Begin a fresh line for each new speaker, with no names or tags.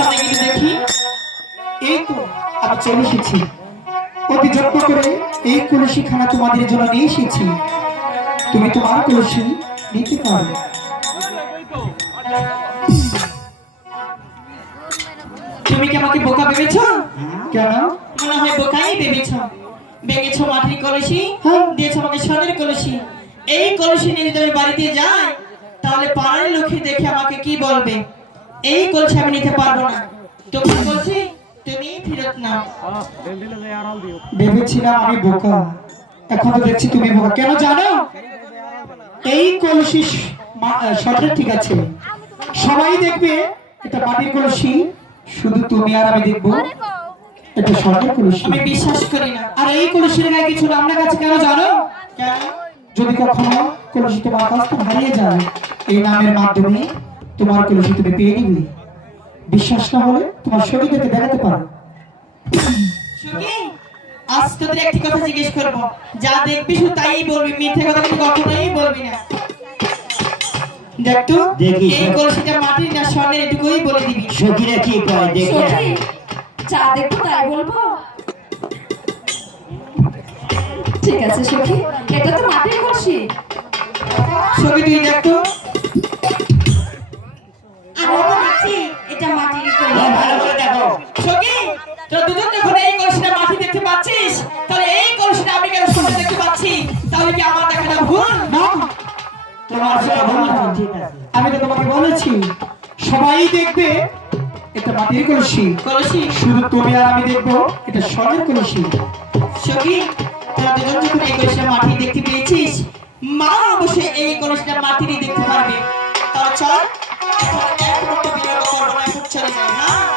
সামনে গিয়ে দেখি এই তো আমি চলে এসেছি। অতি যত্ন করে এই কলসি খানা তোমাদের জন্য নিয়ে এসেছি। তুমি তোমার কলসি নিতে পারো।
তুমি কি আমাকে বোকা ভেবেছ?
কেন?
মনে হয় বোকাই ভেবেছ। ভেঙেছ মাটির কলসি
হ্যাঁ।
দিয়েছ আমাকে সোনের কলসি। এই কলসি নিয়ে যদি আমি বাড়িতে যাই তাহলে পাড়ার লোকে দেখে আমাকে কি বলবে? এই কলসি আমি নিতে পারব না। তোমার কলসি তুমি ফেরত নাও।
ভেবেছিলাম আমি বোকা। এখন তো দেখছি তুমি বোকা। কেন জানো? এই কলসি সরকার ঠিক আছে। সবাই দেখবে এটা মাটির কলসি শুধু তুমি আর আমি দেখব। এটা সরকার কলসি।
আমি বিশ্বাস করি না।
আর এই কলসির গায়ে কিছু লেখা আছে কেন জানো?
কেন?
যদি কখনো কলসি তোমার কাছ হারিয়ে যায় এই নামের মাধ্যমে তোমার কলসি তুমি পেয়ে নিবে। বিশ্বাস না হলে তোমার শরীরকে দেখাতে পারো।
আজ তোদের একটি কথা জিজ্ঞেস করব। যা দেখবি শুধু তাই বলবি মিথ্যে কথা কিন্তু কখনোই বলবি না। দেখ। তো এই কলসিটা মাটির না স্বর্ণের এটুকুই বলে দিবি।
সখীরা কি কয়? দেখে।
চা দেখব তাই বলব। ঠিক আছে সখী। এটা তো মাটির কলসি।
সখী তুই দেখ তো
তোমার আছে।
আমি তো তোমাকে বলেছি সবাই দেখবে এটা মাটির কলসি।
কলসি?
শুধু তুমি আর আমি দেখব এটা স্বর্ণের কলসি।
সখী তোরা দুজন যখন এই কলসিটা মাটি দেখতে পেয়েছিস মা অবশ্যই এই কলসিটা মাটিরই দেখতে পারবে। তাহলে চল এখন এক মুহূর্ত বিলম্ব করব না এখন চলে যাই হ্যাঁ?